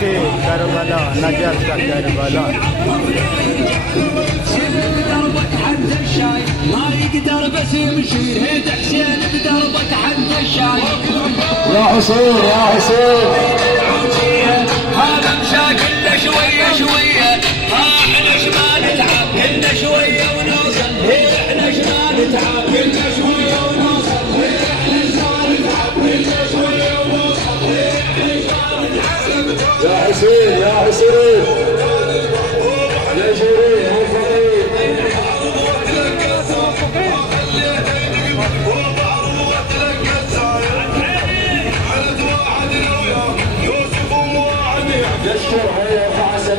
حسين كربلاء نجف كربلاء ما يقدر بس يمشي هيد حسين بدربك حد الشاي يا حسين يا حسين هذا مشى كله شويه شويه احنا شمال نتعب كله شويه ونوصل احنا شمال نتعب كله شويه ونوصل احنا شمال نتعب كله شويه ونوصل احنا شمال نتعب يا حسين يا حسين يا جيرين يا فقير يشكر هيا فعسى